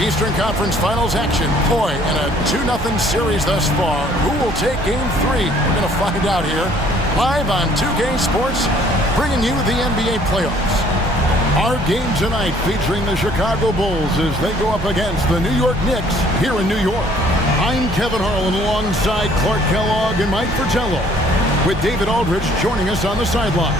Eastern Conference Finals action. Boy, in a 2-0 series thus far. Who will take Game 3? We're going to find out here. Live on 2K Sports, bringing you the NBA playoffs. Our game tonight featuring the Chicago Bulls as they go up against the New York Knicks here in New York. I'm Kevin Harlan alongside Clark Kellogg and Mike Fratello, with David Aldridge joining us on the sideline.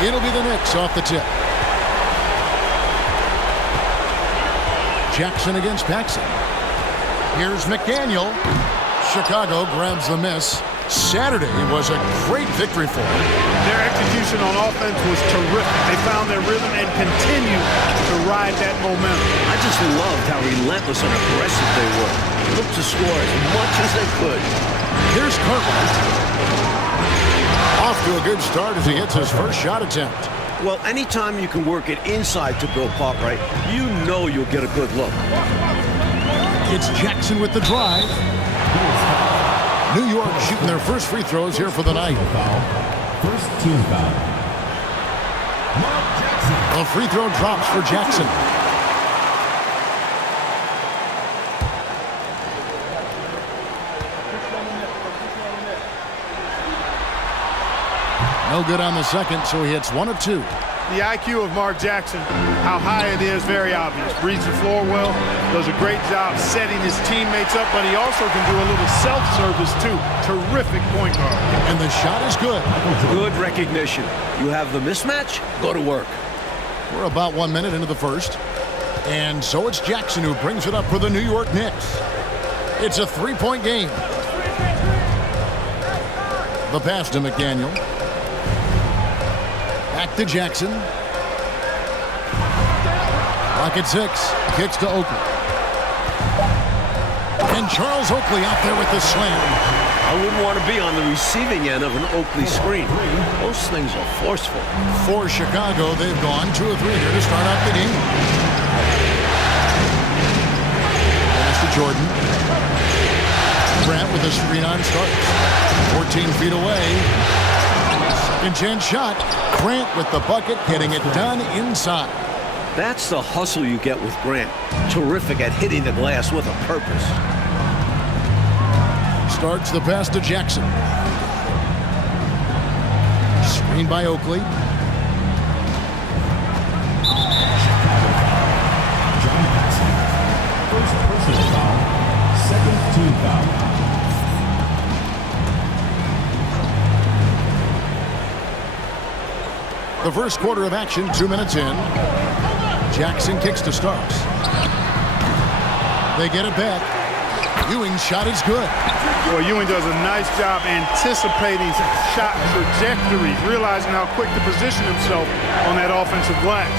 It'll be the Knicks off the tip. Jackson against Paxson. Here's McDaniel. Chicago grabs the miss. Saturday was a great victory for them. Their execution on offense was terrific. They found their rhythm and continue to ride that momentum. I just loved how relentless and aggressive they were. Looked to score as much as they could. Here's Cartwright. Off to a good start as he hits his first shot attempt. Well, anytime you can work it inside to Bill Cartwright, you know you'll get a good look. It's Jackson with the drive. New York shooting their first free throws here for the night. First team foul. A free throw drops for Jackson. No good on the second, so he hits 1 of 2. The IQ of Mark Jackson, how high it is, very obvious. Reads the floor well, does a great job setting his teammates up, but he also can do a little self-service too. Terrific point guard. And the shot is good. Good recognition. You have the mismatch, go to work. We're about 1 minute into the first. And so it's Jackson who brings it up for the New York Knicks. It's a 3-point game. The pass to McDaniel. Back to Jackson. Clock at 6. Kicks to Oakley. And Charles Oakley out there with the slam. I wouldn't want to be on the receiving end of an Oakley screen. Those things are forceful. For Chicago, they've gone 2 of 3 here to start out the game. Pass to Jordan. Grant with a screen on starts. 14 feet away. Second chance shot. Grant with the bucket, getting it done inside. That's the hustle you get with Grant. Terrific at hitting the glass with a purpose. Starts the pass to Jackson. Screen by Oakley. John Paxson. First personal foul. Second team foul. The first quarter of action, 2 minutes in. Jackson kicks to Starks. They get it back. Ewing's shot is good. Well, Ewing does a nice job anticipating shot trajectories, realizing how quick to position himself on that offensive glass.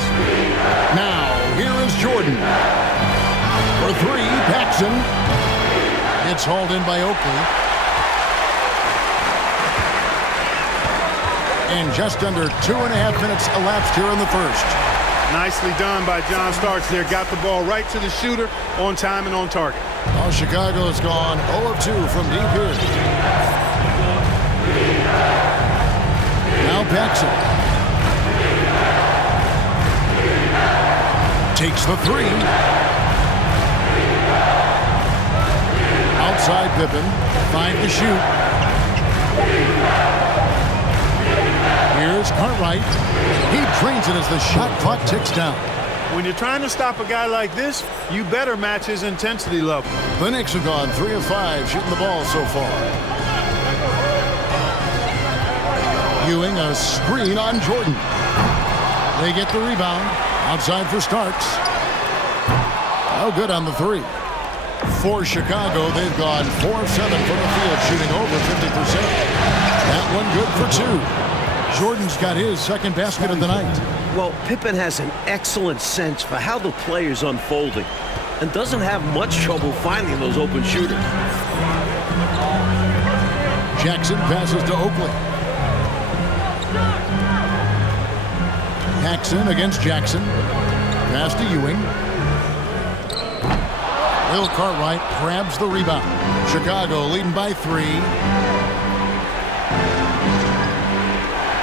Now, here is Jordan. For 3, Paxson. It's hauled in by Oakley. And just under 2.5 minutes elapsed here in the first. Nicely done by John Starks there. Got the ball right to the shooter on time and on target. Well, Chicago's gone 0 of 2 from deep here. Now Paxson. Takes the 3. Outside Pippen. 5 to shoot. Here's Cartwright. He drains it as the shot clock ticks down. When you're trying to stop a guy like this, you better match his intensity level. The Knicks have gone 3 of 5 shooting the ball so far. Ewing, a screen on Jordan. They get the rebound. Outside for Starks. No good on the 3. For Chicago, they've gone 4 of 7 from the field, shooting over 50%. That one good for 2. Jordan's got his second basket of the night. Well, Pippen has an excellent sense for how the play is unfolding. and doesn't have much trouble finding those open shooters. Jackson passes to Oakley. Jackson against Jackson. Pass to Ewing. Cartwright grabs the rebound. Chicago leading by 3.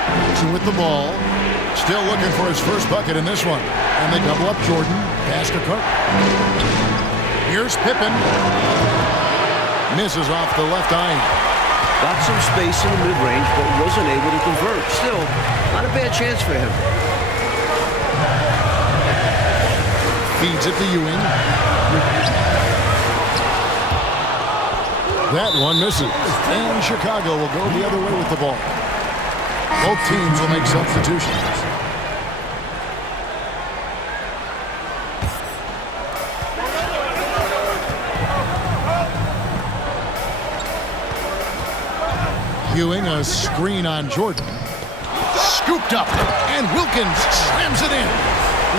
Jackson with the ball. Still looking for his first bucket in this one. And they double up Jordan. Pass to Cartwright. Here's Pippen. Misses off the left eye. Got some space in the mid-range, but wasn't able to convert. Still, not a bad chance for him. Feeds it to Ewing. That one misses. And Chicago will go the other way with the ball. Both teams will make substitutions. Ewing, a screen on Jordan. Scooped up, and Wilkins slams it in.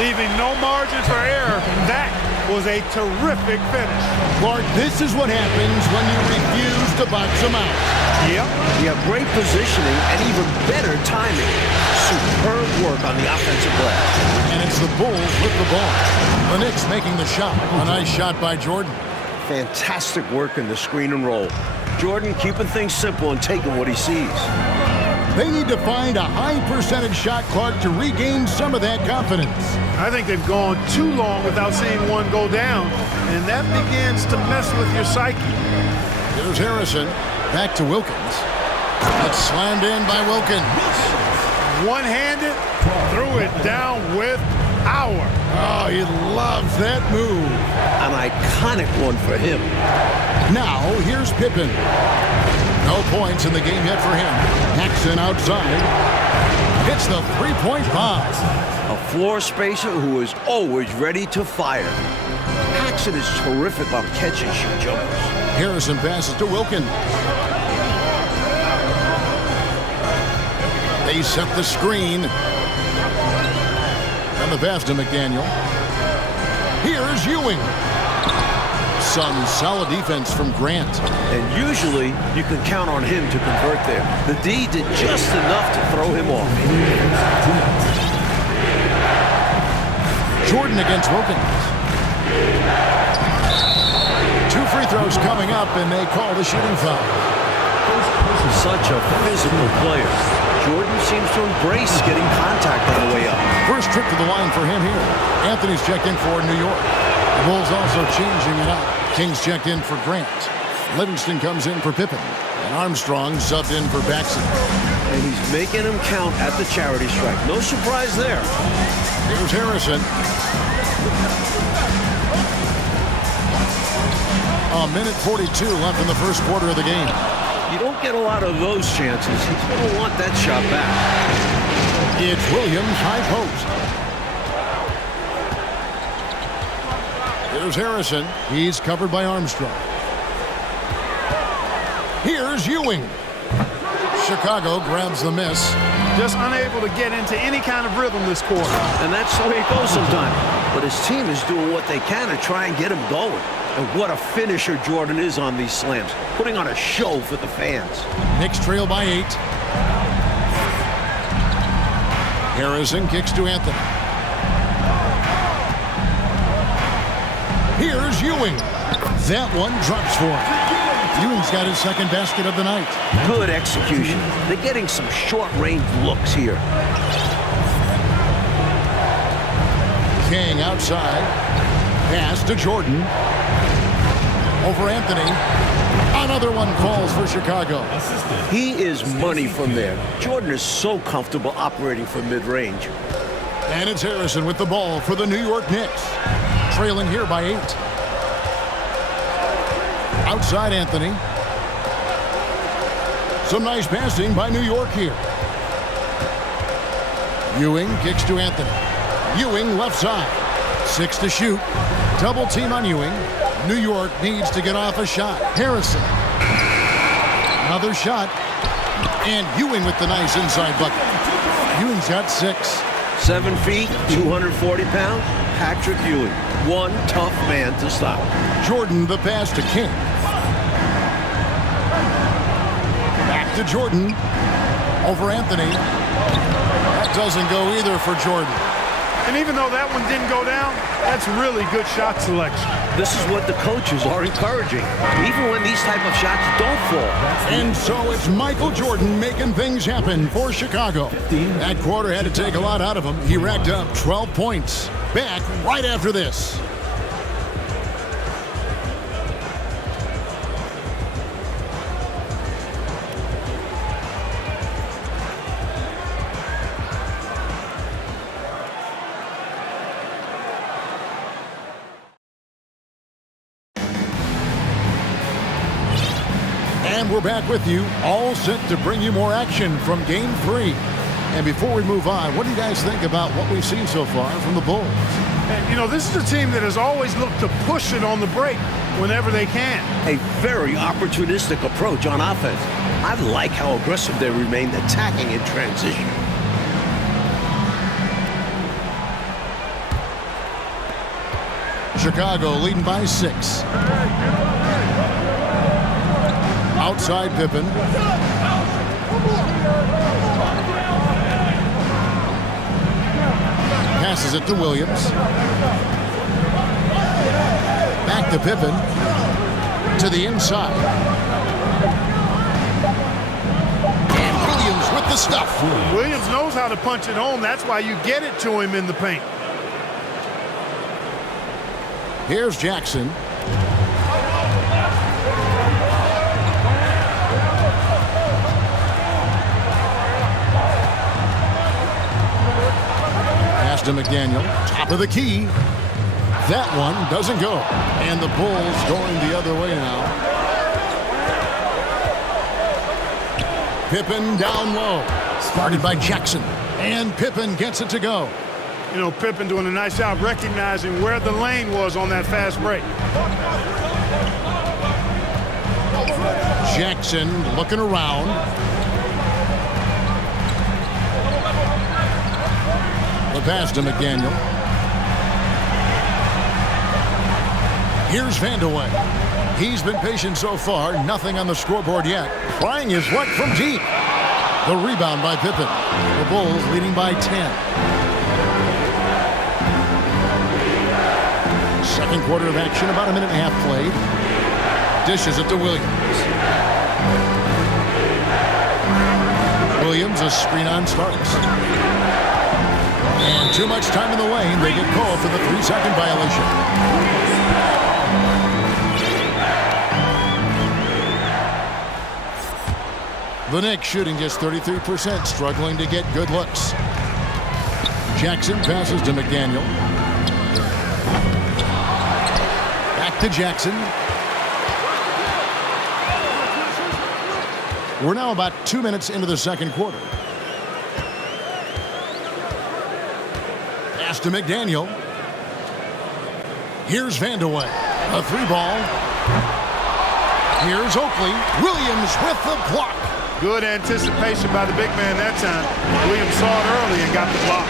Leaving no margin for error. That was a terrific finish. Clark, this is what happens when you refuse to box them out. Yep. You have great positioning and even better timing. Superb work on the offensive glass. And it's the Bulls with the ball. The Knicks making the shot. A nice shot by Jordan. Fantastic work in the screen and roll. Jordan keeping things simple and taking what he sees. They need to find a high percentage shot, Clark, to regain some of that confidence. I think they've gone too long without seeing one go down, and that begins to mess with your psyche. Here's Harrison. Back to Wilkins. It's slammed in by Wilkins. One-handed, threw it down with power. Oh, he loves that move. An iconic one for him. Now, here's Pippen. No points in the game yet for him. Jackson outside. Hits the three-point bomb. A floor spacer who is always ready to fire. Paxson is terrific on catch-and-shoot jumpers. Harrison passes to Wilkins. They set the screen. And the pass to McDaniels. Here's Ewing. Some solid defense from Grant. And usually, you can count on him to convert there. The D did just enough to throw him off. Jordan against Wilkins. 2 free throws coming up, and they call the shooting foul. Such a physical player. Jordan seems to embrace getting contact on the way up. First trip to the line for him here. Anthony's checked in for New York. The Bulls also changing it up. Kings checked in for Grant. Livingston comes in for Pippen. And Armstrong subbed in for Baxter. And he's making him count at the charity strike. No surprise there. Here's Harrison. A minute 42 left in the first quarter of the game. You don't get a lot of those chances. He's going to want that shot back. It's Williams high post. Here's Harrison. He's covered by Armstrong. Here's Ewing. Chicago grabs the miss. Just unable to get into any kind of rhythm this quarter. And that's the way it goes sometimes. But his team is doing what they can to try and get him going. And what a finisher Jordan is on these slams. Putting on a show for the fans. Knicks trail by 8. Harrison kicks to Anthony. Here's Ewing. That one drops for him. Ewing's got his second basket of the night. Good execution. They're getting some short-range looks here. King outside. Pass to Jordan. Over Anthony. Another one falls for Chicago. He is money from there. Jordan is so comfortable operating from mid-range. And it's Harrison with the ball for the New York Knicks. Trailing here by 8. Outside Anthony. Some nice passing by New York here. Ewing kicks to Anthony. Ewing left side. 6 to shoot. Double team on Ewing. New York needs to get off a shot. Harrison. Another shot. And Ewing with the nice inside bucket. Ewing's got 6. 7 feet, 240 pounds. Patrick Ewing. One tough man to stop. Jordan, the pass to King. Back to Jordan. Over Anthony. That doesn't go either for Jordan. And even though that one didn't go down, that's really good shot selection. This is what the coaches are encouraging, even when these type of shots don't fall. And so it's Michael Jordan making things happen for Chicago. That quarter had to take a lot out of him. He racked up 12 points. Back right after this. And we're back with you, all set to bring you more action from Game 3. And before we move on, what do you guys think about what we've seen so far from the Bulls? And, you know, this is a team that has always looked to push it on the break whenever they can. A very opportunistic approach on offense. I like how aggressive they remained attacking in transition. Chicago leading by 6. Outside Pippen. Passes it to Williams. Back to Pippen. To the inside. And Williams with the stuff. Williams knows how to punch it home. That's why you get it to him in the paint. Here's Jackson. Pass to McDaniel. Top of the key. That one doesn't go. And the Bulls going the other way now. Pippen down low. Started by Jackson. And Pippen gets it to go. You know, Pippen doing a nice job recognizing where the lane was on that fast break. Jackson looking around. The pass to McDaniel. Here's Vandeweghe. He's been patient so far. Nothing on the scoreboard yet. Trying his luck from deep. The rebound by Pippen. The Bulls leading by 10. Second quarter of action, about a minute and a half played. Dishes it to Williams. Williams, a screen on starts. And too much time in the lane. They get called for the 3-second violation. The Knicks shooting just 33%, struggling to get good looks. Jackson passes to McDaniel. Back to Jackson. We're now about 2 minutes into the second quarter. Pass to McDaniel. Here's Vandeweghe. A 3-ball. Here's Oakley. Williams with the block. Good anticipation by the big man that time. Williams saw it early and got the block.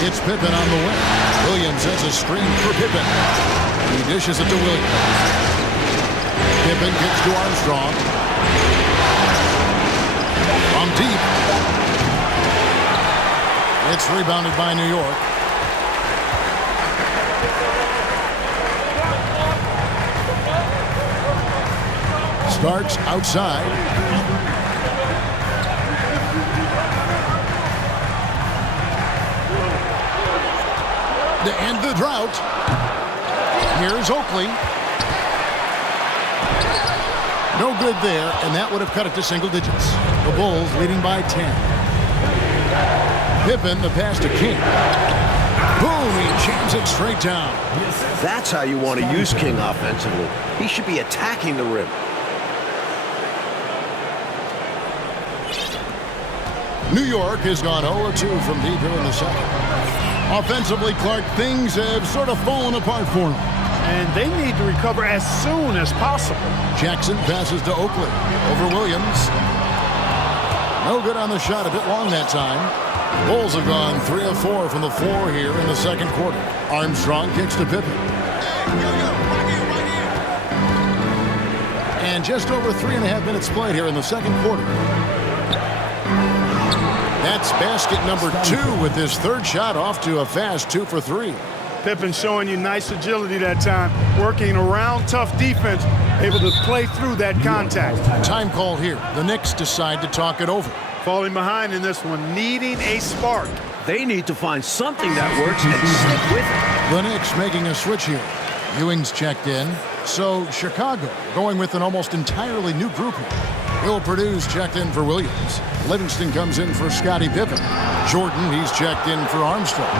It's Pippen on the wing. Williams has a screen for Pippen. He dishes it to Williams. Pippen gets to Armstrong. From deep. It's rebounded by New York. Starks outside. To end the drought. Here's Oakley. No good there, and that would have cut it to single digits. The Bulls leading by 10. Pippen, the pass to King. Boom, he jams it straight down. That's how you want to use King offensively. He should be attacking the rim. New York has gone 0-2 from deep here in the second. Offensively, Clark, things have sort of fallen apart for them. And they need to recover as soon as possible. Jackson passes to Oakley. Over Williams. No good on the shot, a bit long that time. Bulls have gone 3 of 4 from the floor here in the second quarter. Armstrong kicks to Pippen. And just over 3.5 minutes played here in the second quarter. That's basket number 2 with his third shot off to a fast 2 for 3. Pippen showing you nice agility that time, working around tough defense, able to play through that contact. Time call here. The Knicks decide to talk it over. Falling behind in this one, needing a spark. They need to find something that works and stick with it. The Knicks making a switch here. Ewing's checked in. So Chicago going with an almost entirely new group here. Purdue's checked in for Williams. Livingston comes in for Scottie Pippen. Jordan, he's checked in for Armstrong.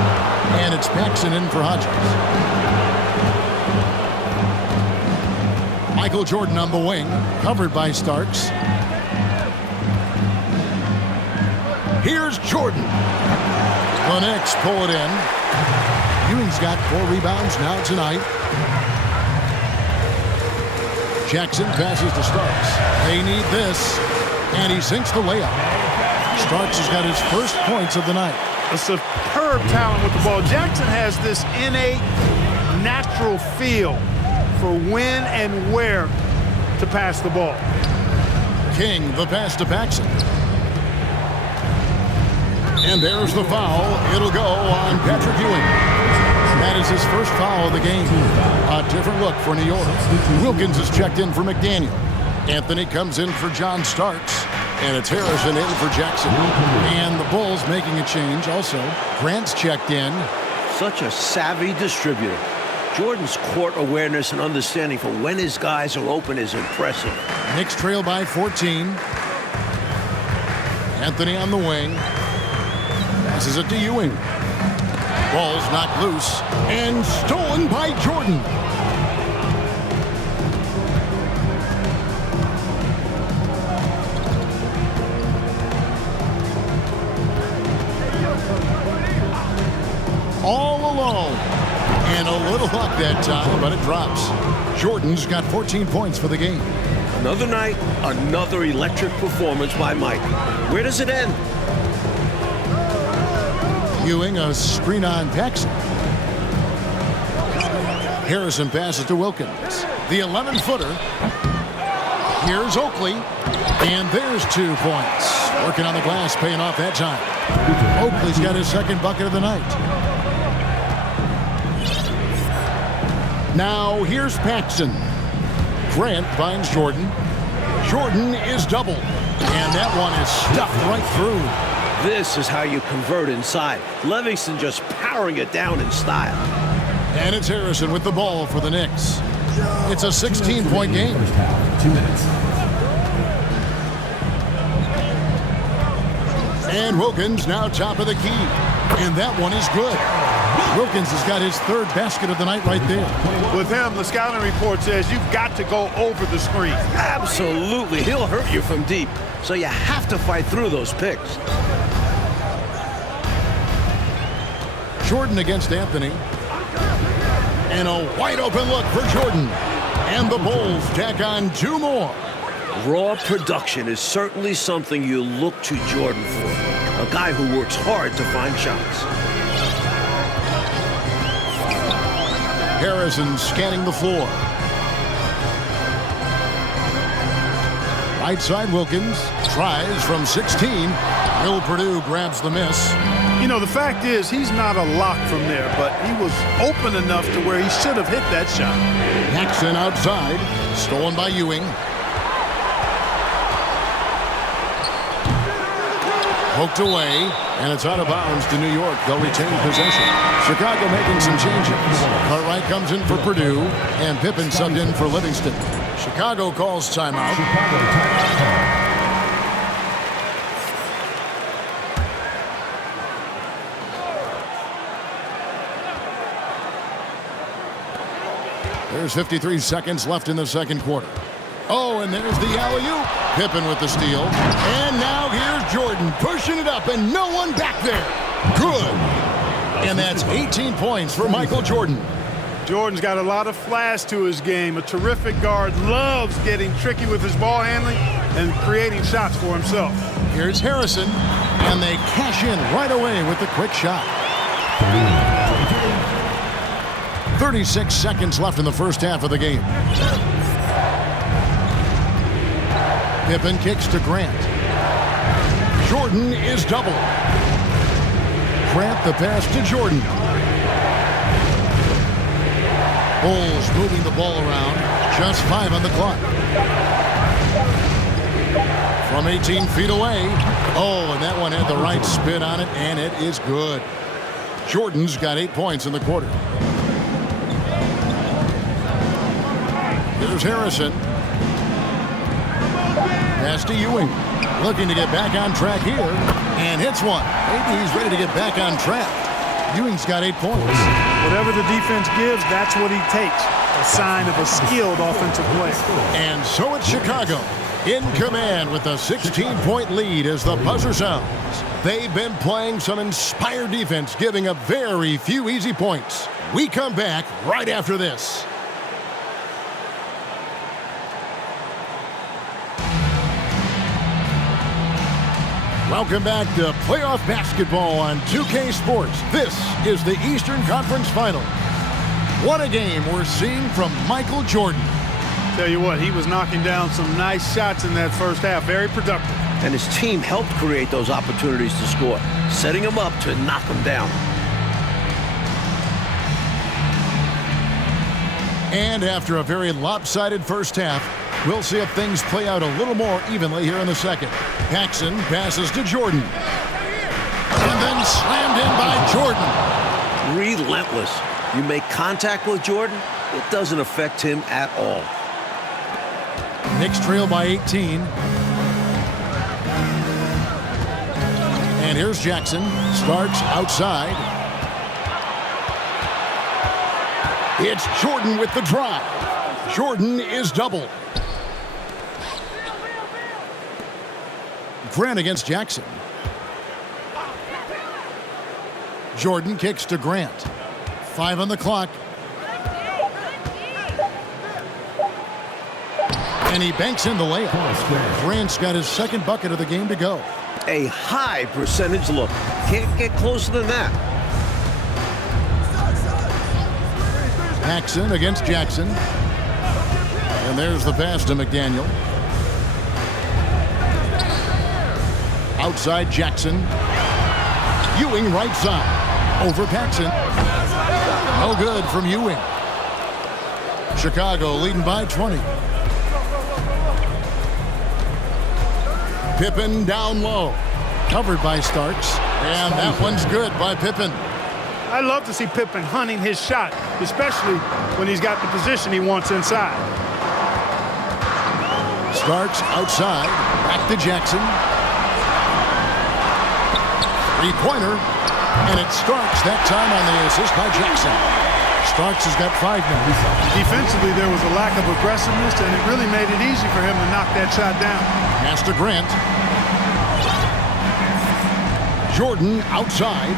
And it's Paxson in for Hodges. Michael Jordan on the wing, covered by Starks. Here's Jordan. The Knicks pull it in. Ewing's got 4 rebounds now tonight. Jackson passes to Starks. They need this. And he sinks the layup. Starks has got his first points of the night. A superb talent with the ball. Jackson has this innate, natural feel for when and where to pass the ball. King, the pass to Paxson. And there's the foul. It'll go on Patrick Ewing. That is his first foul of the game. A different look for New York. Wilkins is checked in for McDaniels. Anthony comes in for John Starks. And it's Harrison in for Jackson. And the Bulls making a change also. Grant's checked in. Such a savvy distributor. Jordan's court awareness and understanding for when his guys are open is impressive. Knicks trail by 14. Anthony on the wing. Passes it to Ewing. Ball's knocked loose and stolen by Jordan. All alone. And a little luck that time, but it drops. Jordan's got 14 points for the game. Another night, another electric performance by Mike. Where does it end? Ewing, a screen on Paxson. Harrison passes to Wilkins. The 11-footer. Here's Oakley. And there's 2 points. Working on the glass, paying off that time. Oakley's got his second bucket of the night. Now here's Paxson. Grant finds Jordan. Jordan is doubled. And that one is stuffed right through. This is how you convert inside. Livingston just powering it down in style. And it's Harrison with the ball for the Knicks. It's a 16-point game. 2 minutes. And Wilkins now top of the key. And that one is good. Wilkins has got his third basket of the night right there. With him, the scouting report says you've got to go over the screen. Absolutely. He'll hurt you from deep. So you have to fight through those picks. Jordan against Anthony. And a wide open look for Jordan. And the Bulls tack on 2 more. Raw production is certainly something you look to Jordan for. A guy who works hard to find shots. Harrison scanning the floor. Right side Wilkins tries from 16. Purdue grabs the miss. You know, the fact is he's not a lock from there, but he was open enough to where he should have hit that shot. Paxson outside. Stolen by Ewing. Poked away, and it's out of bounds to New York. They'll retain possession. Chicago making some changes. Cartwright comes in for Purdue, and Pippen subbed in for Livingston. Chicago calls timeout. Chicago timeout call. There's 53 seconds left in the second quarter. Oh, and there's the alley-oop. Pippen with the steal. And now here's Jordan pushing it up, and no one back there. Good. And that's 18 points for Michael Jordan. Jordan's got a lot of flash to his game. A terrific guard, loves getting tricky with his ball handling and creating shots for himself. Here's Harrison. And they cash in right away with the quick shot. 36 seconds left in the first half of the game. Pippen kicks to Grant. Jordan is doubled. Grant the pass to Jordan. Bulls moving the ball around. Just 5 on the clock. From 18 feet away. Oh, and that one had the right spin on it, and it is good. Jordan's got 8 points in the quarter. Here's Harrison. Pass to Ewing. Looking to get back on track here. And hits one. Maybe he's ready to get back on track. Ewing's got 8 points. Whatever the defense gives, that's what he takes. A sign of a skilled offensive player. And so it's Chicago in command with a 16-point lead as the buzzer sounds. They've been playing some inspired defense, giving up very few easy points. We come back right after this. Welcome back to playoff basketball on 2K Sports. This is the Eastern Conference Final. What a game we're seeing from Michael Jordan. Tell you what, he was knocking down some nice shots in that first half. Very productive. And his team helped create those opportunities to score, setting him up to knock them down. And after a very lopsided first half, we'll see if things play out a little more evenly here in the second. Paxson passes to Jordan. And then slammed in by Jordan. Relentless. You make contact with Jordan, it doesn't affect him at all. Knicks trail by 18. And here's Jackson. Starts outside. It's Jordan with the drive. Jordan is doubled. Grant against Jackson. Jordan kicks to Grant. 5 on the clock. And he banks in the layup. Grant's got his second bucket of the game to go. A high percentage look. Can't get closer than that. Paxson against Jackson. And there's the pass to McDaniels. Outside Jackson. Ewing right side. Over Paxson. No good from Ewing. Chicago leading by 20. Pippen down low. Covered by Starks. And that one's good by Pippen. I love to see Pippen hunting his shot, especially when he's got the position he wants inside. Starks outside. Back to Jackson. Three-pointer. And it Starks that time on the assist by Jackson. Starks has got 5 now. Defensively, there was a lack of aggressiveness, and it really made it easy for him to knock that shot down. Pass to Grant. Jordan outside.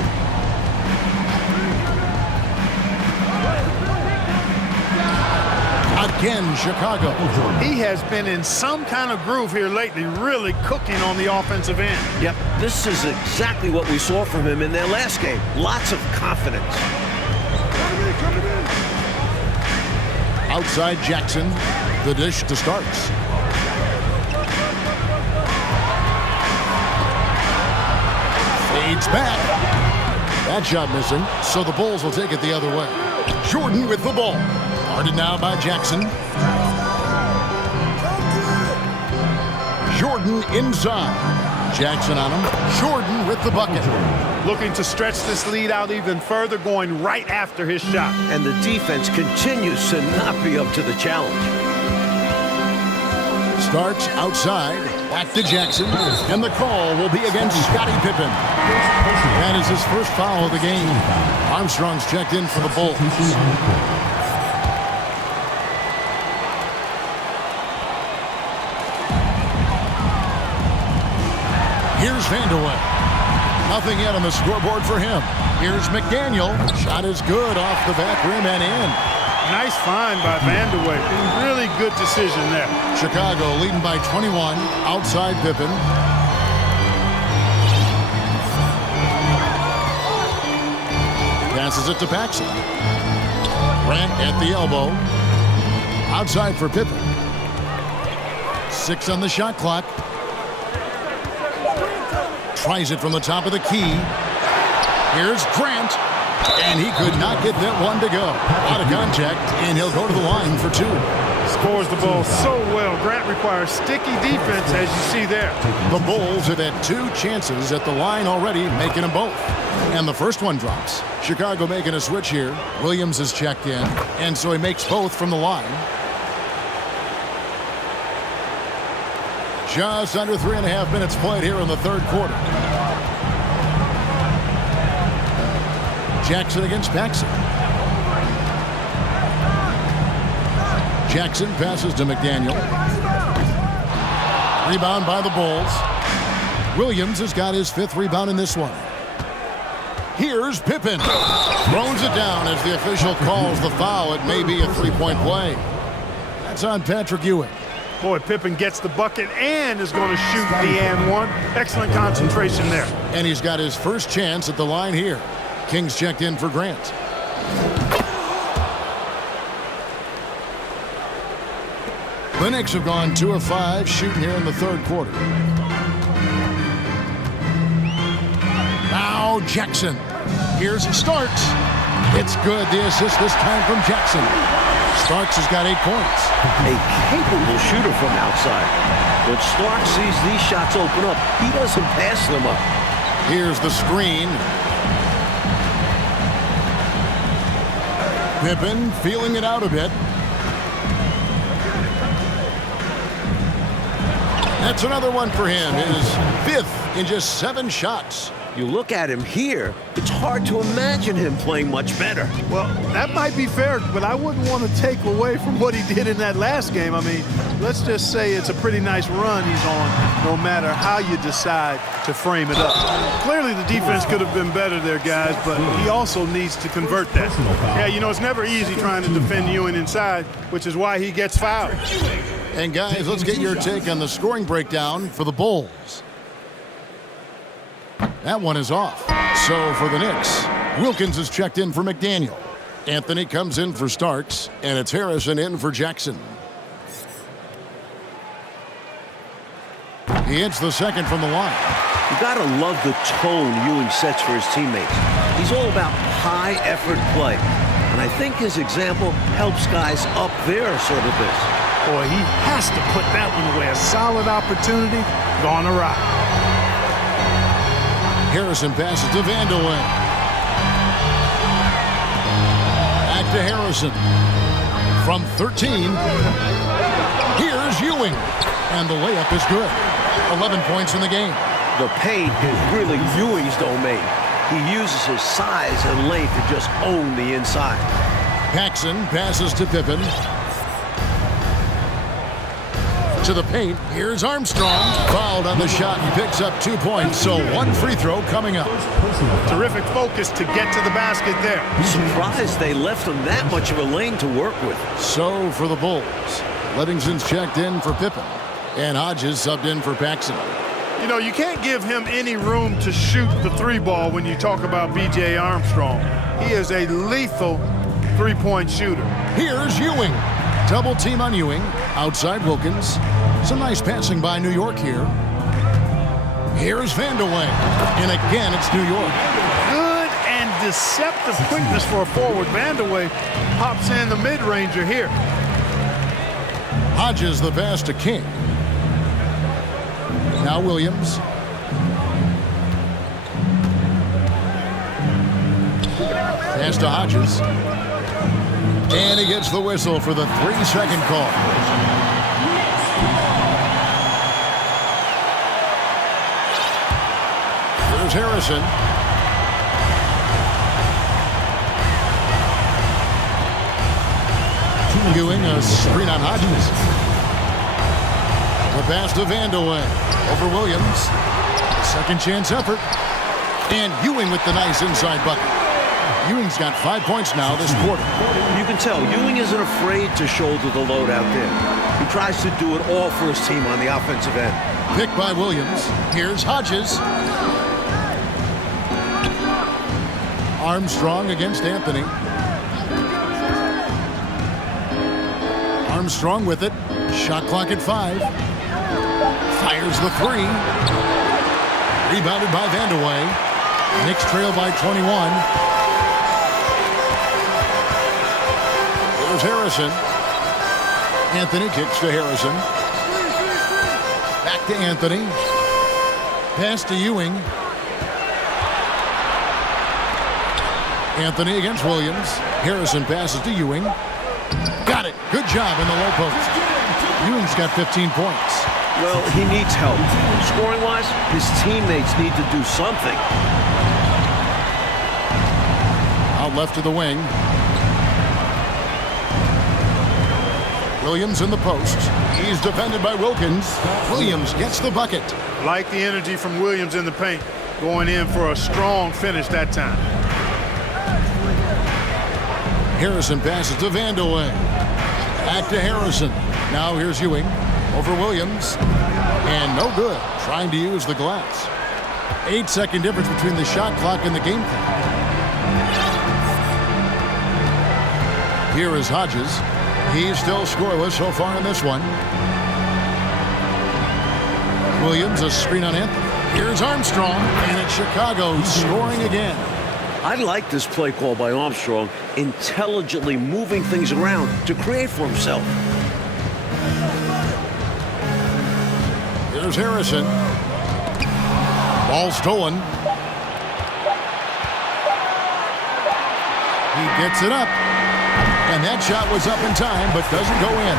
Again, Chicago. He has been in some kind of groove here lately, really cooking on the offensive end. Yep, this is exactly what we saw from him in their last game. Lots of confidence. Outside Jackson. The dish to Starks. Fades back. That shot missing, so the Bulls will take it the other way. Jordan with the ball. Guarded now by Jackson. Jordan inside. Jackson on him. Jordan with the bucket. Looking to stretch this lead out even further, going right after his shot. And the defense continues to not be up to the challenge. Starts outside. Back to Jackson. And the call will be against Scottie Pippen. That is his first foul of the game. Armstrong's checked in for the Bulls. Here's Vanderway. Nothing yet on the scoreboard for him. Here's McDaniel. Shot is good off the back rim and in. Nice find by Vanderway. Really good decision there. Chicago leading by 21. Outside Pippen. Passes it to Paxson. Grant at the elbow. Outside for Pippen. 6 on the shot clock. Tries it from the top of the key. Here's Grant. And he could not get that one to go. Out of contact, and he'll go to the line for 2. Scores the ball so well. Grant requires sticky defense, as you see there. The Bulls have had 2 chances at the line already, making them both. And the first one drops. Chicago making a switch here. Williams is checked in, and so he makes both from the line. Just under 3.5 minutes played here in the third quarter. Jackson against Paxson. Jackson passes to McDaniels. Rebound by the Bulls. Williams has got his 5th rebound in this one. Here's Pippen. Throws it down as the official calls the foul. It may be a 3-point play. That's on Patrick Ewing. Boy, Pippen gets the bucket and is going to shoot the and one. Excellent concentration there. And he's got his first chance at the line here. Kings checked in for Grant. The Knicks have gone 2 of 5 shooting here in the third quarter. Now Jackson. Here's Starks. It's good. The assist this time from Jackson. Starks has got 8 points. A capable shooter from outside. When Starks sees these shots open up, he doesn't pass them up. Here's the screen. Pippen feeling it out a bit. That's another one for him. His 5th in just 7 shots. You look at him here, it's hard to imagine him playing much better. Well, that might be fair, but I wouldn't want to take away from what he did in that last game. I mean, let's just say it's a pretty nice run he's on, no matter how you decide to frame it up. Clearly, the defense could have been better there, guys, but he also needs to convert that. Yeah, you know, it's never easy trying to defend Ewing inside, which is why he gets fouled. And, guys, let's get your take on the scoring breakdown for the Bulls. That one is off. So for the Knicks, Wilkins is checked in for McDaniel. Anthony comes in for Starks, and it's Harrison in for Jackson. He hits the second from the line. You gotta love the tone Ewing sets for his teammates. He's all about high-effort play, and I think his example helps guys up their sort of this. Boy, he has to put that one away. A solid opportunity, gone awry. Harrison passes to Vandeweghe. Back to Harrison. From 13, here's Ewing. And the layup is good. 11 points in the game. The paint is really Ewing's domain. He uses his size and length to just own the inside. Paxson passes to Pippen. To the paint. Here's Armstrong. Fouled on the shot and picks up 2 points. So 1 free throw coming up. Terrific focus to get to the basket there. Surprised they left him that much of a lane to work with. So for the Bulls, Livingston's checked in for Pippen. And Hodges subbed in for Paxson. You know, you can't give him any room to shoot the 3-ball when you talk about B.J. Armstrong. He is a lethal 3-point shooter. Here's Ewing. Double team on Ewing. Outside Wilkins. Some nice passing by New York here. Here's Vandeweghe. And again, it's New York. Good and deceptive quickness for a forward. Vandeweghe pops in the mid-ranger here. Hodges the pass to King. Now Williams. Pass to Hodges. And he gets the whistle for the 3-second call. Here's Harrison. Ewing, a screen on Hodges. The pass to Vandeweghe. Over Williams. Second chance effort. And Ewing with the nice inside bucket. Ewing's got 5 points now this quarter. You can tell Ewing isn't afraid to shoulder the load out there. He tries to do it all for his team on the offensive end. Picked by Williams. Here's Hodges. Armstrong against Anthony. Armstrong with it. Shot clock at 5. Fires the 3. Rebounded by Vandeweghe. Knicks trail by 21. There's Harrison. Anthony kicks to Harrison. Back to Anthony. Pass to Ewing. Anthony against Williams. Harrison passes to Ewing. Got it. Good job in the low post. Ewing's got 15 points. Well, he needs help. Scoring-wise, his teammates need to do something. Out left to the wing. Williams in the post. He's defended by Wilkins. Williams gets the bucket. Like the energy from Williams in the paint. Going in for a strong finish that time. Harrison passes to Vandeweghe. Back to Harrison. Now here's Ewing over Williams. And no good. Trying to use the glass. 8-second difference between the shot clock and the game clock. Here is Hodges. He's still scoreless so far in this one. Williams, a screen on Anthony. Here's Armstrong, and it's Chicago scoring again. I like this play call by Armstrong, intelligently moving things around to create for himself. Here's Harrison. Ball stolen. He gets it up. And that shot was up in time, but doesn't go in.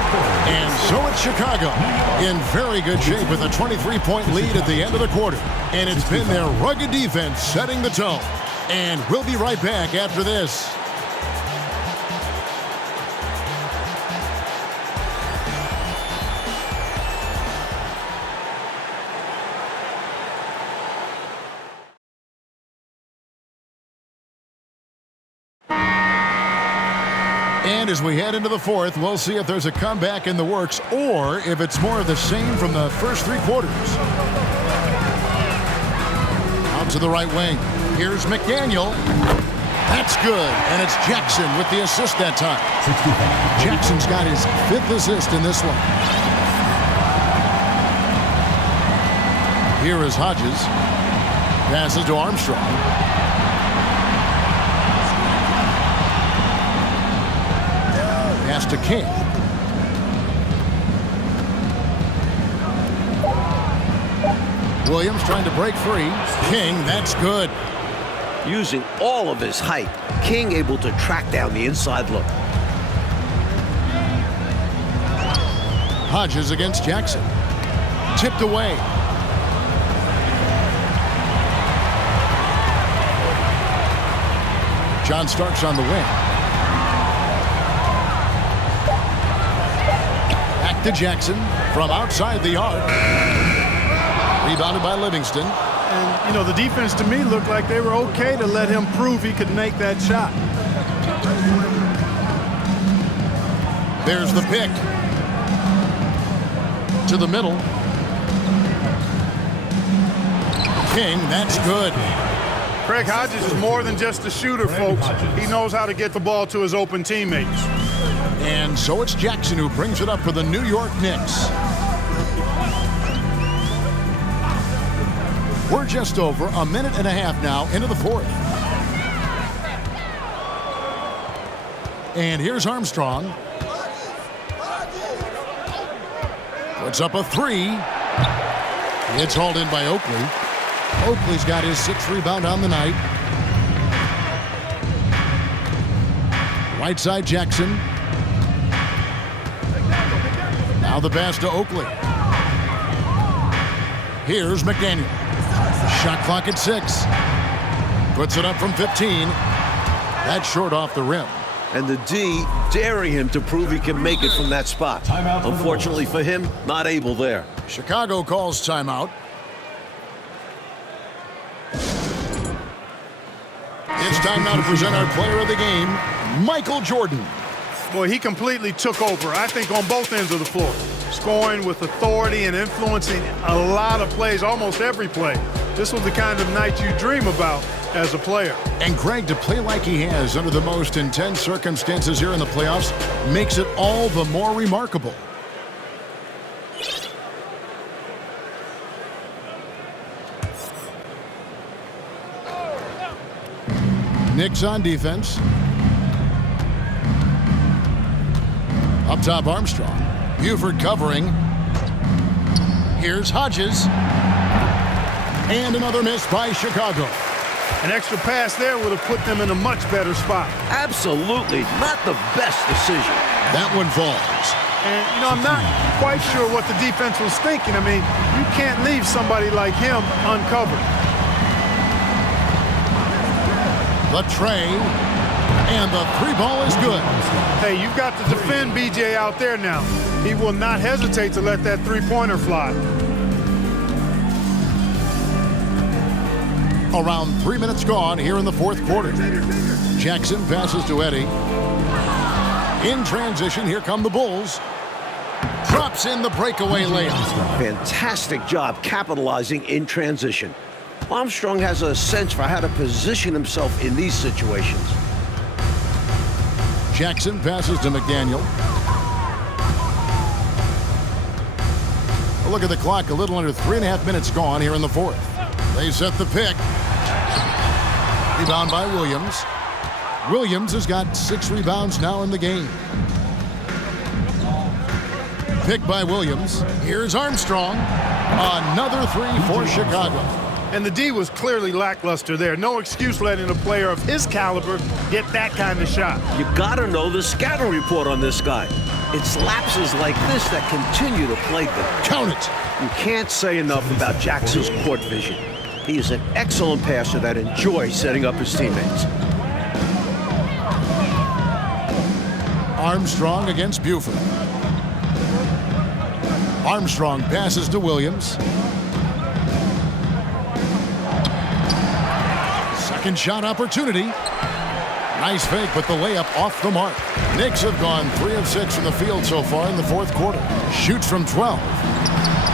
And so it's Chicago in very good shape with a 23-point lead at the end of the quarter. And it's been their rugged defense setting the tone. And we'll be right back after this. And as we head into the fourth, we'll see if there's a comeback in the works or if it's more of the same from the first 3 quarters. Out to the right wing. Here's McDaniel. That's good. And it's Jackson with the assist that time. Jackson's got his 5th assist in this one. Here is Hodges. Passes to Armstrong. Pass to King. Williams trying to break free. King, that's good. Using all of his height, King able to track down the inside look. Hodges against Jackson. Tipped away. John Starks on the wing. Back to Jackson from outside the arc. Rebounded by Livingston. And, you know, the defense to me looked like they were okay to let him prove he could make that shot. There's the pick. To the middle. King, that's good. Craig Hodges is more than just a shooter, folks. He knows how to get the ball to his open teammates. And so it's Jackson who brings it up for the New York Knicks. We're just over a minute and a half now into the fourth. And here's Armstrong. Puts up a 3. It's hauled in by Oakley. Oakley's got his 6th rebound on the night. Right side Jackson. Now the pass to Oakley. Here's McDaniels. Shot clock at 6. Puts it up from 15. That's short off the rim. And the D daring him to prove he can make it from that spot. Unfortunately for him, not able there. Chicago calls timeout. It's time now to present our player of the game, Michael Jordan. Boy, he completely took over, I think, on both ends of the floor. Scoring with authority and influencing a lot of plays, almost every play. This was the kind of night you dream about as a player. And Greg, to play like he has under the most intense circumstances here in the playoffs makes it all the more remarkable. Knicks on defense. Up top, Armstrong. Buford covering. Here's Hodges. And another miss by Chicago. An extra pass there would have put them in a much better spot. Absolutely not the best decision. That one falls. And, you know, I'm not quite sure what the defense was thinking. I mean, you can't leave somebody like him uncovered. The tray. And the three ball is good. Hey, you've got to defend BJ out there now. He will not hesitate to let that three-pointer fly. Around 3 minutes gone here in the fourth quarter. Jackson passes to Eddie. In transition, here come the Bulls. Drops in the breakaway layup. Fantastic job capitalizing in transition. Armstrong has a sense for how to position himself in these situations. Jackson passes to McDaniel. A look at the clock, a little under 3.5 minutes gone here in the fourth. They set the pick. Rebound by Williams. Williams has got 6 rebounds now in the game. Pick by Williams. Here's Armstrong. Another three for Chicago. And the D was clearly lackluster there. No excuse letting a player of his caliber get that kind of shot. You gotta know the scouting report on this guy. It's lapses like this that continue to plague them. Count it. You can't say enough about Jackson's court vision. He is an excellent passer that enjoys setting up his teammates. Armstrong against Buford. Armstrong passes to Williams. Second shot opportunity. Nice fake, but the layup off the mark. Knicks have gone 3 of 6 from the field so far in the fourth quarter. Shoots from 12.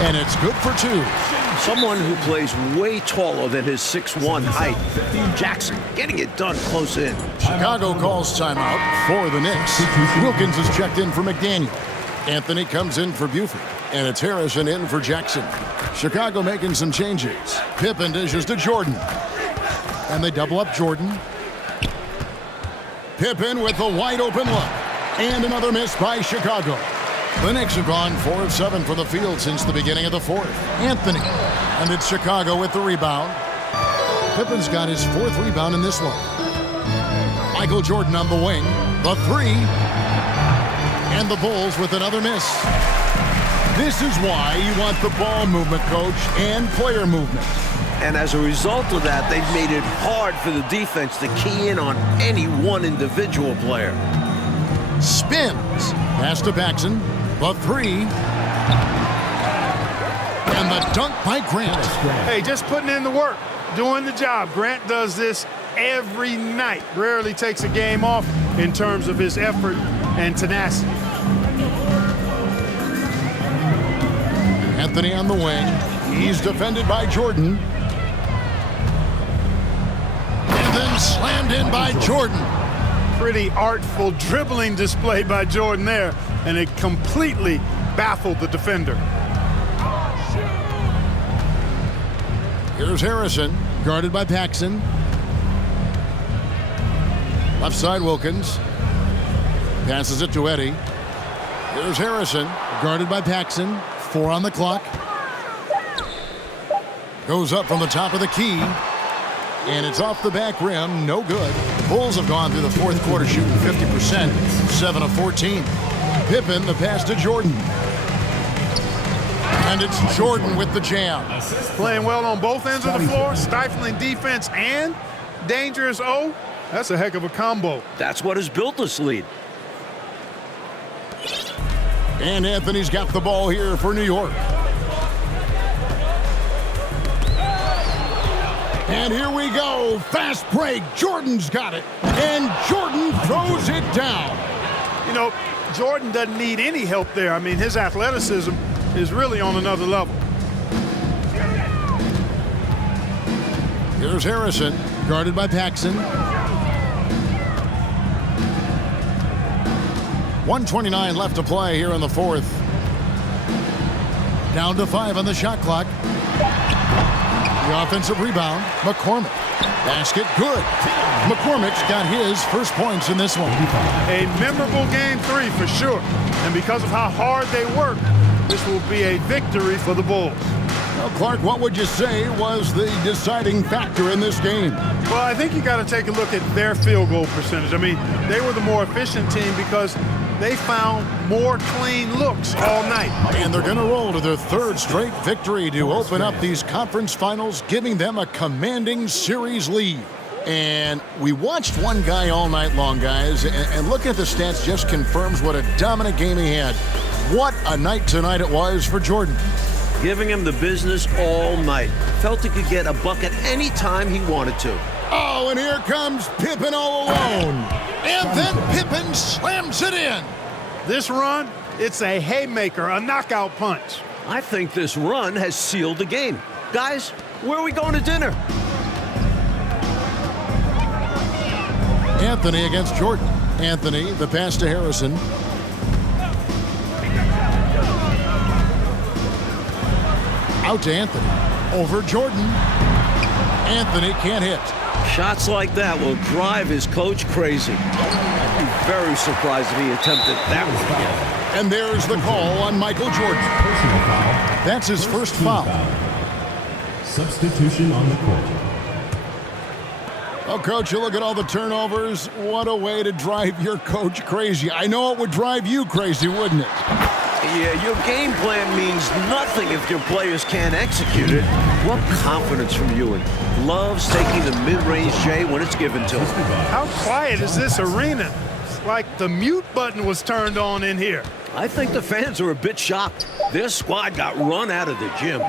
And it's good for 2. Someone who plays way taller than his 6'1" height. Jackson getting it done close in. Chicago calls timeout for the Knicks. Wilkins is checked in for McDaniels. Anthony comes in for Buford. And it's Harrison in for Jackson. Chicago making some changes. Pippen dishes to Jordan. And they double up Jordan. Pippen with a wide open look. And another miss by Chicago. The Knicks have gone 4 of 7 from the field since the beginning of the fourth. Anthony. And it's Chicago with the rebound. Pippen's got his 4th rebound in this one. Michael Jordan on the wing. The 3. And the Bulls with another miss. This is why you want the ball movement, coach, and player movement. And as a result of that, they've made it hard for the defense to key in on any one individual player. Spins. Pass to Paxson. The 3. And the dunk by Grant. Hey, just putting in the work, doing the job. Grant does this every night. Rarely takes a game off in terms of his effort and tenacity. Anthony on the wing. He's defended by Jordan. And then slammed in by Jordan. Pretty artful dribbling display by Jordan there, and it completely baffled the defender. Here's Harrison, guarded by Paxson. Left side, Wilkins. Passes it to Eddie. Here's Harrison, guarded by Paxson. 4 on the clock. Goes up from the top of the key. And it's off the back rim, no good. Bulls have gone through the fourth quarter shooting 50%, 7 of 14. Pippen, the pass to Jordan. And it's Jordan with the jam. Playing well on both ends of the floor, stifling defense and dangerous O. That's a heck of a combo. That's what has built this lead. And Anthony's got the ball here for New York. And here we go. Fast break. Jordan's got it. And Jordan throws it down. You know, Jordan doesn't need any help there. I mean, his athleticism is really on another level. Here's Harrison, guarded by Paxson. 1:29 left to play here in the fourth. Down to 5 on the shot clock. The offensive rebound, McCormick. Basket good. McCormick's got his first points in this one. A memorable game 3 for sure. And because of how hard they work, this will be a victory for the Bulls. Well, Clark, what would you say was the deciding factor in this game? Well, I think you got to take a look at their field goal percentage. I mean, they were the more efficient team because they found more clean looks all night. And they're going to roll to their 3rd straight victory to open up these conference finals, giving them a commanding series lead. And we watched one guy all night long, guys, and looking at the stats just confirms what a dominant game he had. What a night tonight it was for Jordan. Giving him the business all night. Felt he could get a bucket any time he wanted to. Oh, and here comes Pippen all alone. And then Pippen slams it in. This run, it's a haymaker, a knockout punch. I think this run has sealed the game. Guys, where are we going to dinner? Anthony against Jordan. Anthony, the pass to Harrison. Out to Anthony. Over Jordan. Anthony can't hit. Shots like that will drive his coach crazy. I'd be very surprised if he attempted that one again. And there's the call on Michael Jordan. Personal foul. That's his first foul. Substitution on the court. Oh, Coach, you look at all the turnovers. What a way to drive your coach crazy. I know it would drive you crazy, wouldn't it? Yeah, your game plan means nothing if your players can't execute it. What confidence from Ewing. Loves taking the mid-range J when it's given to him. How quiet is this arena? It's like the mute button was turned on in here. I think the fans are a bit shocked. Their squad got run out of the gym.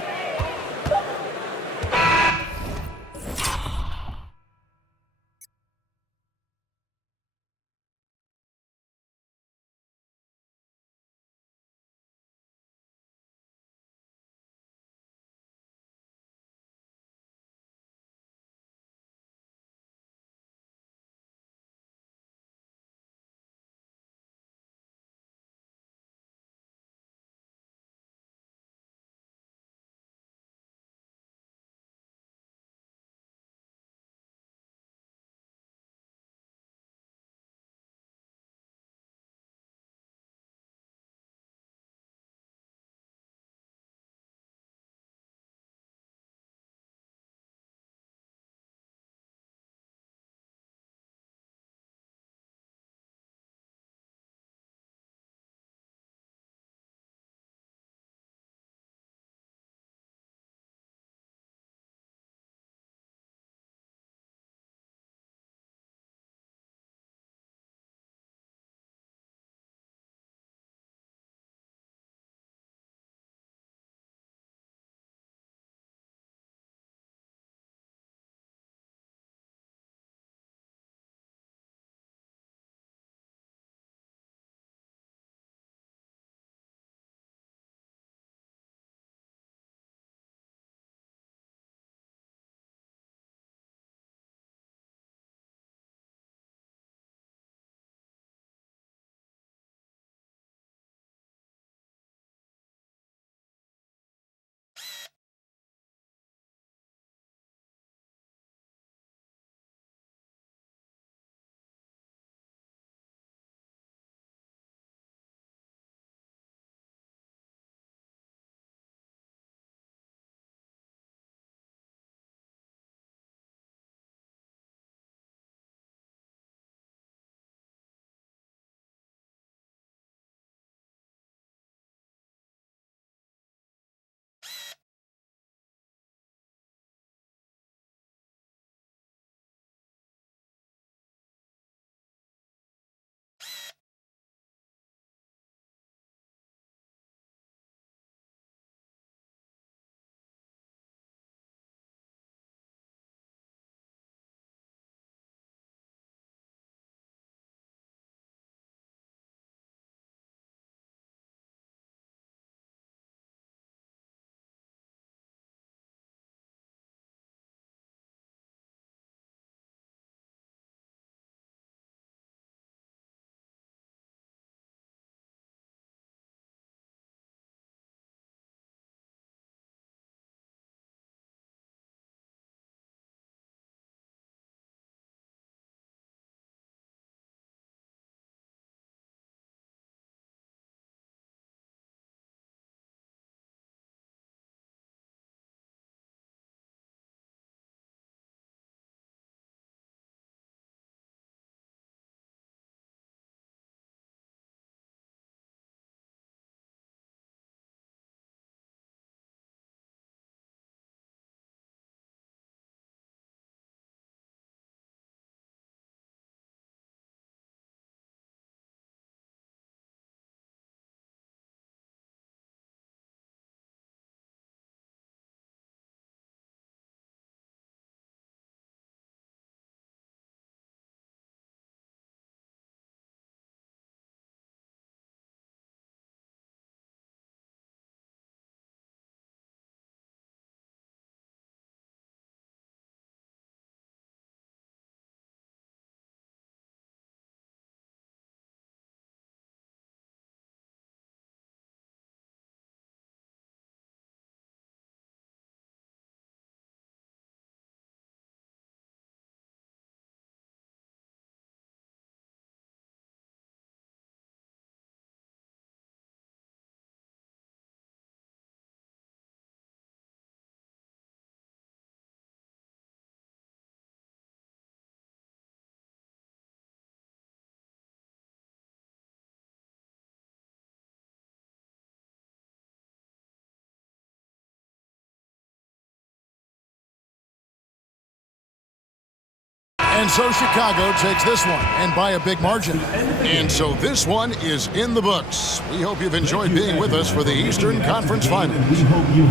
And so Chicago takes this one, and by a big margin. And so this one is in the books. We hope you've enjoyed being with us for the Eastern Conference Finals.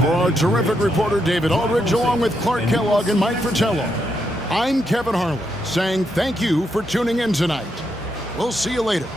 For our terrific reporter David Aldridge, along with Clark Kellogg and Mike Fratello, I'm Kevin Harlan, saying thank you for tuning in tonight. We'll see you later.